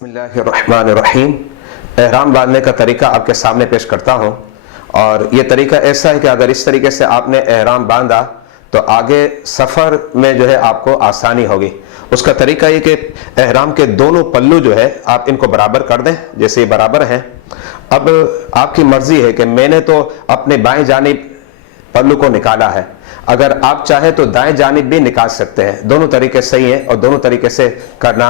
बिस्मिल्लाहिर्रहमानिर्रहीम। एहराम बांधने का तरीका आपके सामने पेश करता हूँ। और ये तरीका ऐसा है कि अगर इस तरीके से आपने एहराम बांधा तो आगे सफ़र में जो है आपको आसानी होगी। उसका तरीका ये कि एहराम के दोनों पल्लू जो है आप इनको बराबर कर दें, जैसे ये बराबर हैं। अब आपकी मर्जी है कि मैंने तो अपने बाएं जानिब पल्लू को निकाला है, अगर आप चाहे तो दाएं जानिब भी निकाल सकते हैं। दोनों तरीके सही हैं और दोनों तरीके से करना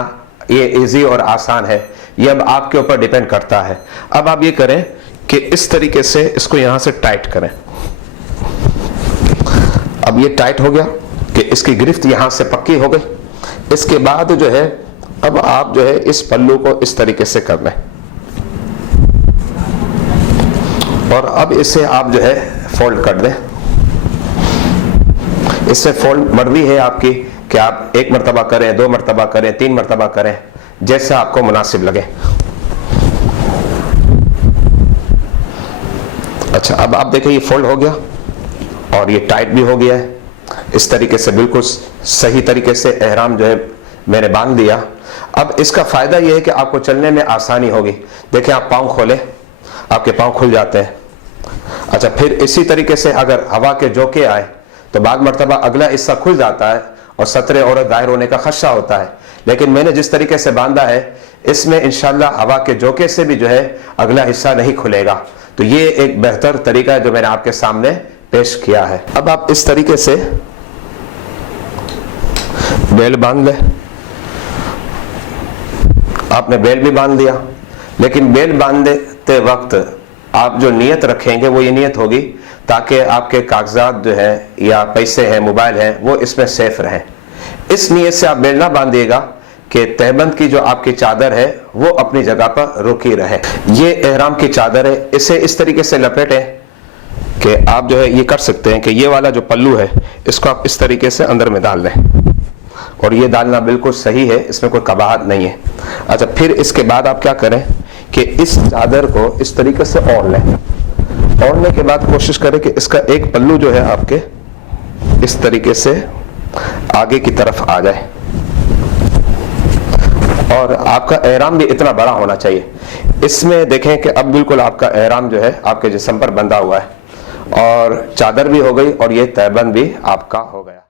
ये इजी और आसान है। ये अब आपके ऊपर डिपेंड करता है। अब आप ये करें कि इस तरीके से इसको यहां से टाइट करें। अब ये टाइट हो गया कि इसकी गिरफ्त यहां से पक्की हो गई। इसके बाद जो है अब आप जो है इस पल्लू को इस तरीके से कर लें और अब इसे आप जो है फोल्ड कर दें। इससे फोल्ड मर्जी है आपकी कि आप एक मरतबा करें, दो मरतबा करें, तीन मरतबा करें, जैसा आपको मुनासिब लगे। अच्छा, अब आप देखें ये फोल्ड हो गया और ये टाइट भी हो गया है। इस तरीके से बिल्कुल सही तरीके से एहराम जो है मैंने बांध दिया। अब इसका फायदा यह है कि आपको चलने में आसानी होगी। देखें, आप पाँव खोलें, आपके पाँव खुल जाते हैं। अच्छा, फिर इसी तरीके से अगर हवा के झोंके आए तो बाद मरतबा अगला हिस्सा खुल जाता है और सतरे औरत दाहिर होने का खदशा होता है। लेकिन मैंने जिस तरीके से बांधा है इसमें इंशाल्लाह हवा के झोंके से भी जो है अगला हिस्सा नहीं खुलेगा। तो ये एक बेहतर तरीका है जो मैंने आपके सामने पेश किया है। अब आप इस तरीके से बेल बांध लें। आपने बेल भी बांध दिया, लेकिन बेल बांधते वक्त आप जो नियत रखेंगे वो ये नियत होगी ताकि आपके कागजात जो है या पैसे हैं, मोबाइल है, वो इसमें सेफ रहें। इस नियत से आप बेल ना बांधिएगा कि तहबंद की जो आपकी चादर है वो अपनी जगह पर रुकी रहे। ये एहराम की चादर है, इसे इस तरीके से लपेटें कि आप जो है ये कर सकते हैं कि ये वाला जो पल्लू है इसको आप इस तरीके से अंदर में डाल दें और ये डालना बिल्कुल सही है, इसमें कोई कबाहत नहीं है। अच्छा, फिर इसके बाद आप क्या करें कि इस चादर को इस तरीके से ओढ़ लें। ओढ़ने के बाद कोशिश करें कि इसका एक पल्लू जो है आपके इस तरीके से आगे की तरफ आ जाए और आपका एहराम भी इतना बड़ा होना चाहिए। इसमें देखें कि अब बिल्कुल आपका एहराम जो है आपके जिस्म पर बंधा हुआ है और चादर भी हो गई और ये तहबंद भी आपका हो गया।